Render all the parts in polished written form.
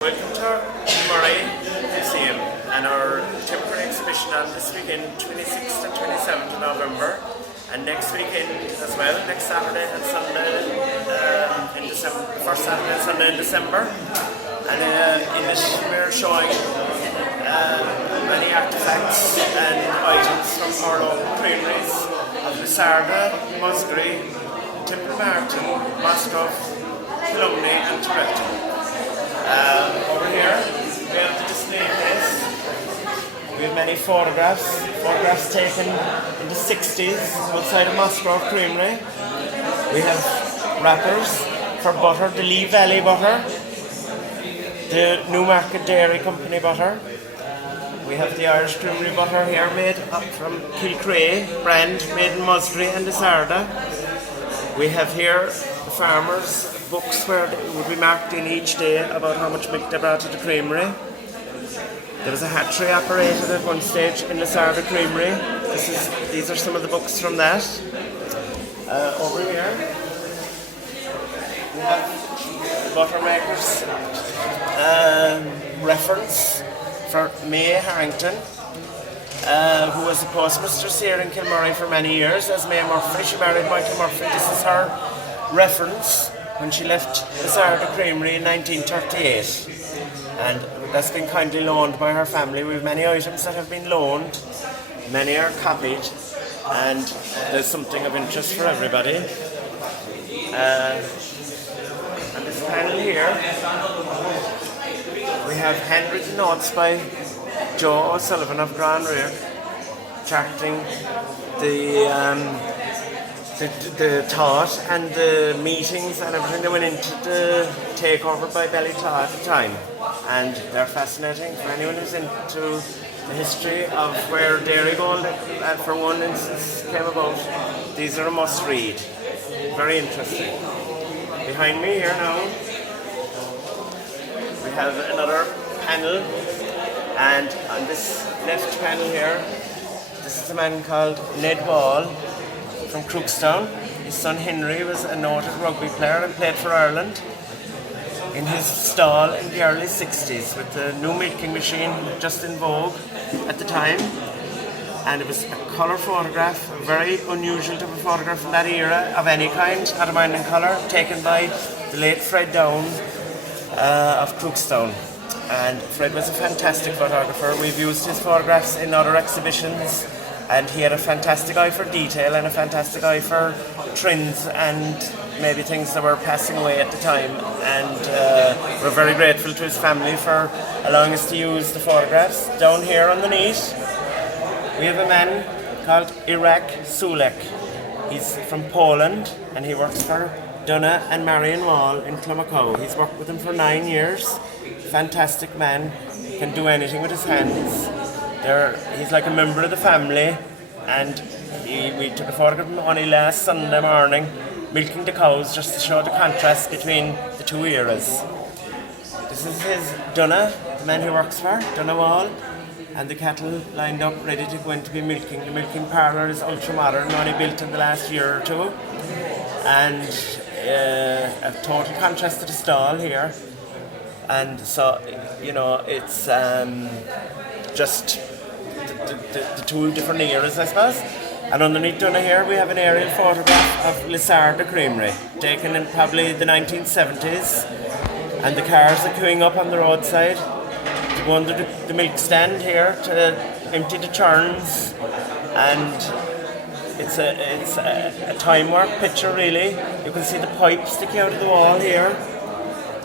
Welcome to our Kilmurry Museum and our temporary exhibition on this weekend, 26th and 27th of November, and next weekend as well, next Saturday and Sunday in December, first Saturday and Sunday in December. And in this we're showing many artefacts and items from our local creameries of Lisarda, Musgrave, Kilmurry, Musgrave, Kilmurry and Toretto. Over here, we have the display case. We have many photographs taken in the 60s outside of Musgrave Creamery. We have wrappers for butter, the Lee Valley butter, the Newmarket Dairy Company butter. We have the Irish Creamery butter here made up from Kilmurry brand, made in Musgrave and Lisarda. We have here the farmers' books where it would be marked in each day about how much milk they brought to the creamery. There was a hatchery operated at one stage in the Lisarda Creamery. These are some of the books from that. Over here we have the butter makers reference for May Harrington, who was the postmistress here in Kilmurry for many years as May Murphy. She married Michael Murphy. This is her reference when she left the Lisarda Creamery in 1938, and that's been kindly loaned by her family. We have many items that have been loaned, many are copied, and there's something of interest for everybody. And this panel here, we have handwritten notes by Joe O'Sullivan of Grand Rear, charting the thought and the meetings and everything that went into the takeover by Ballyclaw at the time. And they're fascinating for anyone who's into the history of where Dairy Gold, for one instance, came about. These are a must read. Very interesting. Behind me here now, we have another panel, and on this left panel here, this is a man called Ned Wall from Crookstown. His son Henry was a noted rugby player and played for Ireland. In his stall in the early 60s with the new milking machine just in vogue at the time, and it was a colour photograph, very unusual to have a photograph from that era of any kind, not a mind in colour, taken by the late Fred Down of Crookstown. And Fred was a fantastic photographer. We've used his photographs in other exhibitions, and he had a fantastic eye for detail and a fantastic eye for trends and maybe things that were passing away at the time. And we're very grateful to his family for allowing us to use the photographs. Down here underneath, we have a man called Iraq Sulek. He's from Poland and he works for Donna and Marion Wall in Clonmacow. He's worked with them for 9 years. Fantastic man, can do anything with his hands. He's like a member of the family, and we took a photograph of him only last Sunday morning milking the cows just to show the contrast between the two eras. This is his Donna, the man he works for, Donna Wall, and the cattle lined up ready to go into be milking. The milking parlour is ultra modern, only built in the last year or two, and a total contrast to the stall here. And so, it's just the two different eras, I suppose. And underneath Donna here we have an aerial photograph of Lisarda Creamery, taken in probably the 1970s. And the cars are queuing up on the roadside to go under the milk stand here to empty the churns. And it's a time warp picture really. You can see the pipe sticking out of the wall here.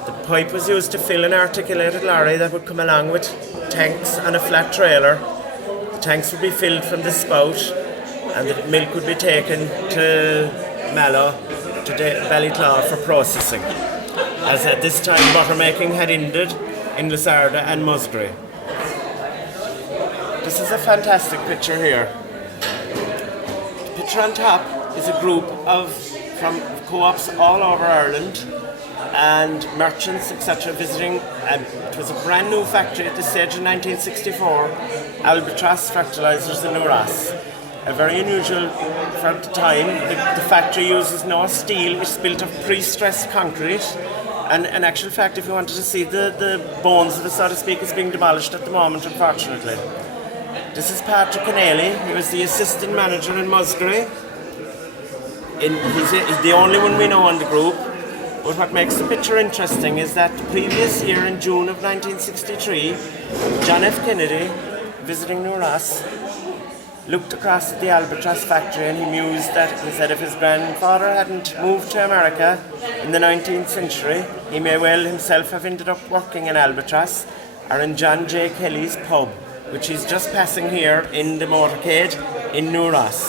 The pipe was used to fill an articulated lorry that would come along with tanks and a flat trailer. The tanks would be filled from the spout, and the milk would be taken to Mallow, to Ballyclaw for processing, as at this time butter making had ended in Lisarda and Musgrave. This is a fantastic picture here. The picture on top is a group from co-ops all over Ireland and merchants, etc., visiting. It was a brand new factory at this stage in 1964, Albatross Fertilisers in New Ross. A very unusual for the time. The factory uses no steel, it's built of pre-stressed concrete, And in actual fact, if you wanted to see the bones of it, so to speak, it's being demolished at the moment, unfortunately. This is Patrick Keneally. He was the assistant manager in Musgrave. He's the only one we know in the group. But what makes the picture interesting is that the previous year, in June of 1963, John F. Kennedy, visiting New Ross, looked across at the Albatross factory and he mused that he said if his grandfather hadn't moved to America in the 19th century, he may well himself have ended up working in Albatross or in John J. Kelly's pub, which is just passing here in the motorcade in New Ross.